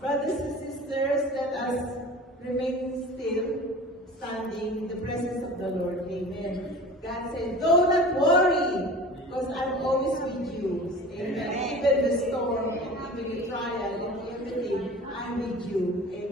Brothers and sisters, let us remain still, standing in the presence of the Lord. Amen. God said, do not worry, because I'm always with you. Amen. Even the storm, and even the trial, and everything, I'm with you. Amen.